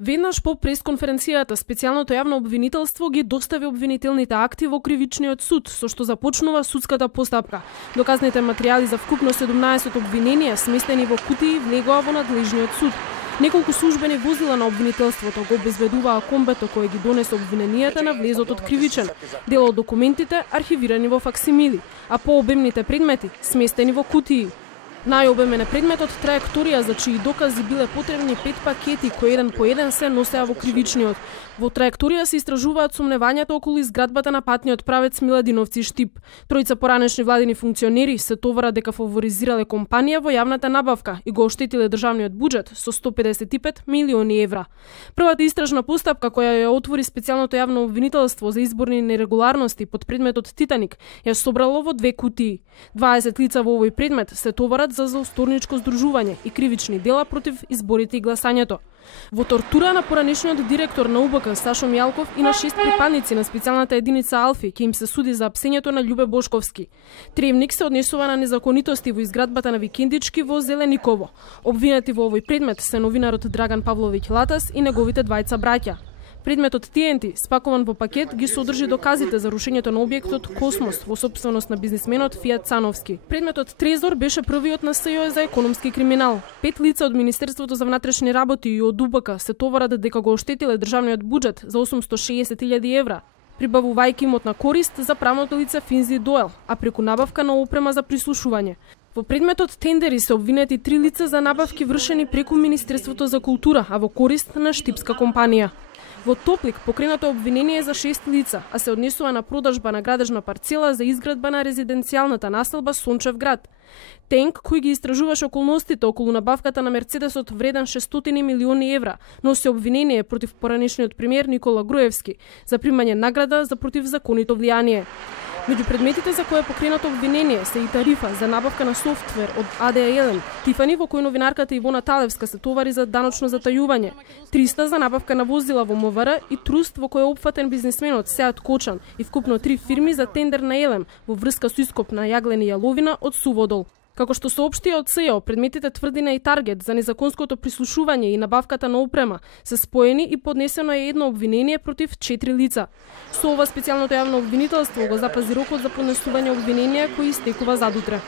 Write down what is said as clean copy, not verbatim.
Веднаш по пресконференцијата, специјалното јавно обвинителство ги достави обвинителните акти во кривичниот суд, со што започнува судската постапка. Доказните материјали за вкупно 17 обвиненија, сместени во кутии, влегоа во надлежниот суд. Неколку службени возила на обвинителството го обезбедуваа комбето кој ги донесе обвиненијата на влезот од кривичен. Дел од документите архивирани во факсимили, а пообемните предмети сместени во кутии. Најобемен е предметот траекторија, за чии докази биле потребни 5 пакети кои еден по еден се носеа во кривичниот. Во траекторија се истражуваат сомневањата околу изградбата на патниот правец Миладиновци Штип. Тројца поранешни владини функционери се товарат дека фаворизирале компанија во јавната набавка и го оштетиле државниот буџет со 155 милиони евра. Првата истражна постапка која ја отвори специјалното јавно обвинителство за изборни нерегуларности под предметот Титаник ја собрало во 2 кутии. 20 лица во овој предмет се товарат за заусторничко здружување и кривични дела против изборите и гласањето. Во тортура на поранешниот директор на УБК Сашо Мјалков и на 6 припадници на специјалната единица Алфи ќе им се суди за апсењето на Љубе Бошковски. Триевник се однесува на незаконитости во изградбата на Викендички во Зелениково. Обвинети во овој предмет се новинарот Драган Павловиќ Латас и неговите двајца браќа. Предметот TNT, спакуван во пакет, ги содржи доказите за рушењето на објектот Космос во сопственост на бизнисменот Фијат Цановски. Предметот Трезор беше првиот на СЈО за економски криминал. 5 лица од Министерството за внатрешни работи и од УБК се товарат дека го оштетиле државниот буџет за 860.000 евра, прибавувајќи имот на корист за правното лице Финзи Доел, а преку набавка на опрема за прислушување. Во предметот тендери се обвинети 3 лица за набавки вршени преку Министерството за култура, а во корист на штипска компанија. Во Топлик покренато обвинение за 6 лица, а се однесува на продажба на градежна парцела за изградба на резиденцијалната населба Сончев град. Тенк, кој ги истражуваше околностите околу набавката на Мерцедесот вреден 600 милиони евра, носи обвинение против поранешниот премиер Никола Груевски за примање награда за противзаконито влијание. Меѓу предметите за кои е покренато обвинение се и тарифа за набавка на софтвер од АД1, Тифани во кој новинарката Ивона Талевска се товари за даночно затајување, 300 за набавка на возила во МВР и труст во кој е опфатен бизнисменот Сеат Кочан и вкупно 3 фирми за тендер на Елем во врска со ископ на јаглени јаловина од Суводол. Како што соопшти од СЈО, предметите Тврдина и Таргет за незаконското прислушување и набавката на опрема се споени и поднесено е едно обвинение против 4 лица. Со ова специјалното јавно обвинителство го запази рокот за поднесување обвиненија кои истекува задутре.